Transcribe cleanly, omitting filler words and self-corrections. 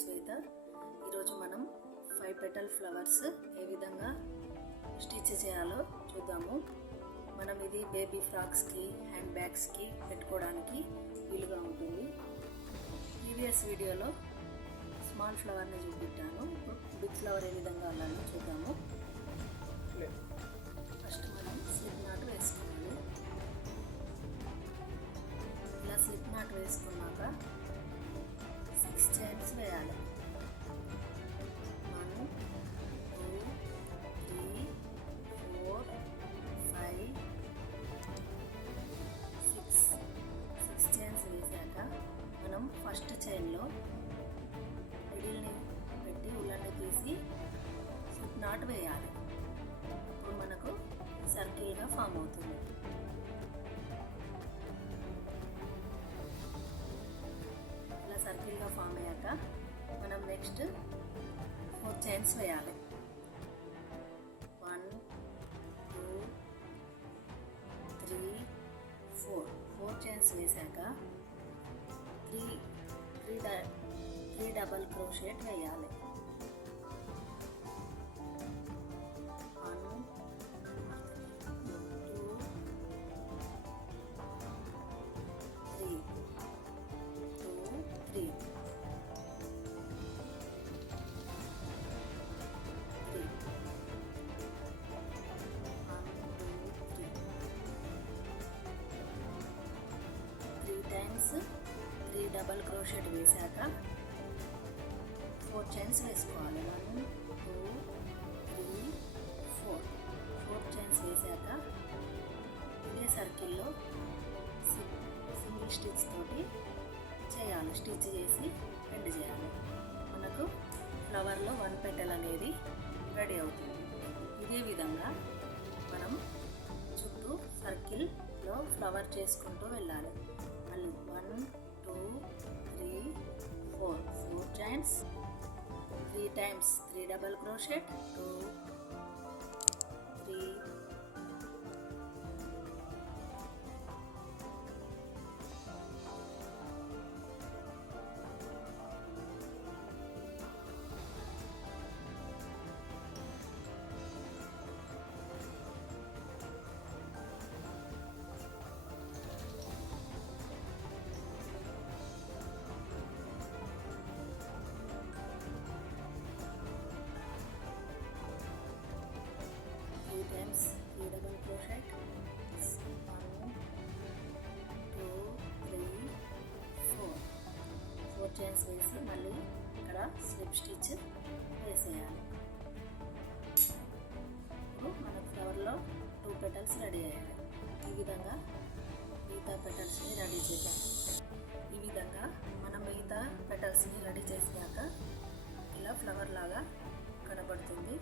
శ్వేత. ఈరోజు మనం 5 petal flowers ఏ విధంగా స్టిచ్ చేయాలో చూద్దాము. మనం ఇది బేబీ ఫ్రాక్స్కి, హ్యాండ్ బ్యాగ్స్కి పెట్టుకోవడానికి వీలుగా ఉంటుంది. ప్రీవియస్ వీడియోలో స్మాల్ ఫ్లవర్ని చూపించాను. ఇప్పుడు బిగ్ ఫ్లవర్ ఏ విధంగా అల్లాలో చూద్దాము. ఫస్ట్ మనం స్లిప్ నాట్ వేసుకోవాలి. ఇలా స్లిప్ నాట్ వేసుకున్నాక 6 చైన్స్ వేయాలి. 1 2 3 4 5 6 చైన్స్ వేసాక మనం ఫస్ట్ చైన్లో మిడిల్ని పెట్టి ఉల్లన్ని తీసి స్లిప్ నాట్ వేయాలి. ఇప్పుడు మనకు సర్కిల్గా ఫామ్ అవుతుంది. ఇలా సర్కిల్గా ఫామ్ అయ్యాక మనం నెక్స్ట్ 4 చైన్స్ వేయాలి. 1 2 3 4 చైన్స్ వేసాక 3 డబల్ క్రోషెట్ వేయాలి. 1 2 3 టైమ్స్ 3 డబల్ క్రోషెట్ వేసాక 4 చైన్స్ వేసుకోవాలి. 1 2 3 4 చైన్స్ వేసాక ఇదే సర్కిల్లో సింగిల్ స్టిచ్ తోటి చేయాలి. స్టిచ్ చేసి ఎండ్ చేయాలి. మనకు ఫ్లవర్లో 1 పెటల్ అనేది రెడీ అవుతుంది. ఇదే విధంగా మనం చుట్టూ సర్కిల్లో ఫ్లవర్ చేసుకుంటూ వెళ్ళాలి. మళ్ళీ 1 2 3 4 chains 3 times 3 double crochet 2 3 times 3 double crochet 1 2 3 4 chains వేసి మళ్ళీ ఇక్కడ స్లిప్ స్టిచ్ వేసేయాలి. ఇప్పుడు మన ఫ్లవర్లో 2 పెటల్స్ రెడీ అయ్యాయి. ఈ విధంగా మిగతా పెటల్స్ని రెడీ చేద్దాం. ఈ విధంగా మనం మిగతా పెటల్స్ని రెడీ చేసాక ఇలా ఫ్లవర్ లాగా కనబడుతుంది.